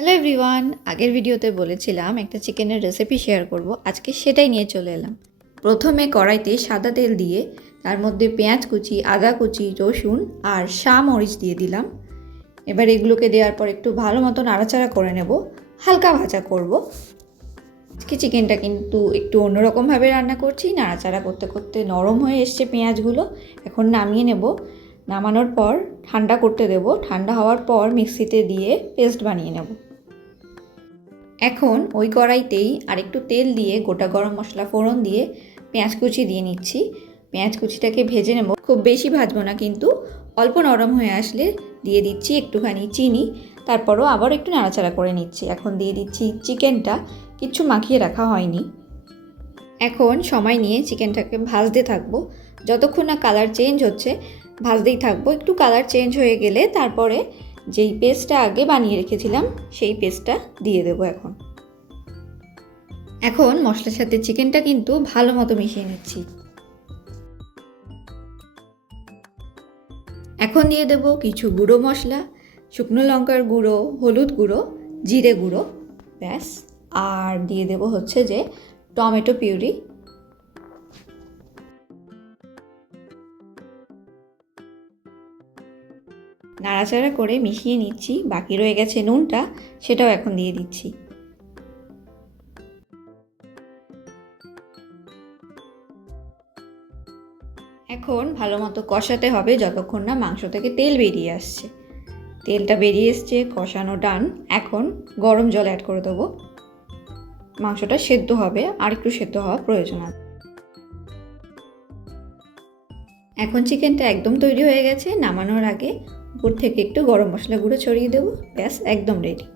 Hello everyone, আগের ভিডিওতে বলেছিলাম একটা চিকেনের রেসিপি শেয়ার করব। আজকে সেটাই নিয়ে চলে এলাম। প্রথমে কড়াইতে সাদা তেল দিয়ে তার মধ্যে পেঁয়াজ কুচি, আদা কুচি, রসুন আর মরিচ দিয়ে দিলাম। এবার এগুলোকে দেওয়ার পর একটু ভালো মতো নাড়াচাড়া করে নেব, হালকা ভাজা করব। আজকে চিকেনটা কিন্তু একটু অন্যরকমভাবে রান্না করছি। নাড়াচাড়া করতে করতে নরম হয়ে এসছে পেঁয়াজগুলো। এখন নামিয়ে নেব। নামানোর পর ঠান্ডা করতে দেব। ঠান্ডা হওয়ার পর মিক্সিতে দিয়ে পেস্ট বানিয়ে নেব। এখন ওই কড়াইতেই আরেকটু তেল দিয়ে গোটা গরম মশলা ফোড়ন দিয়ে পেঁয়াজ কুচি দিয়ে নিচ্ছি। পেঁয়াজ কুচিটাকে ভেজে নেব, খুব বেশি ভাজবো না, কিন্তু অল্প নরম হয়ে আসলে দিয়ে দিচ্ছি একটুখানি চিনি। তারপরও আবার একটু নাড়াচাড়া করে নিচ্ছি। এখন দিয়ে দিচ্ছি চিকেনটা, কিচ্ছু মাখিয়ে রাখা হয়নি। এখন সময় নিয়ে চিকেনটাকে ভাজতে থাকবো, যতক্ষণ না কালার চেঞ্জ হচ্ছে ভাজতেই থাকবো। একটু কালার চেঞ্জ হয়ে গেলে তারপরে যেই পেস্টটা আগে বানিয়ে রেখেছিলাম সেই পেস্টটা দিয়ে দেবো। এখন মশলার সাথে চিকেনটা কিন্তু ভালো মতো মিশিয়ে নিচ্ছি। এখন দিয়ে দেব কিছু গুঁড়ো মশলা, শুকনো লঙ্কার গুঁড়ো, হলুদ গুঁড়ো, জিরে গুঁড়ো, ব্যাস। আর দিয়ে দেব হচ্ছে যে টমেটো পিউরি। নাড়াচাড়া করে মিশিয়ে নিচ্ছি। বাকি রয়ে গেছে নুনটা, সেটাও এখন দিয়ে দিচ্ছি। এখন ভালো মতো কষাতে হবে যতক্ষণ না মাংস থেকে তেল বেরিয়ে আসছে। তেলটা বেরিয়ে এসছে, কষানো ডান। এখন গরম জল অ্যাড করে দেবো। মাংসটা সেদ্ধ হবে, আর একটু সেদ্ধ হওয়া প্রয়োজন আছে। এখন চিকেনটা একদম তৈরি হয়ে গেছে। নামানোর আগে উপর থেকে একটু গরম মশলা গুঁড়ো ছড়িয়ে দেবো। ব্যাস, একদম রেডি।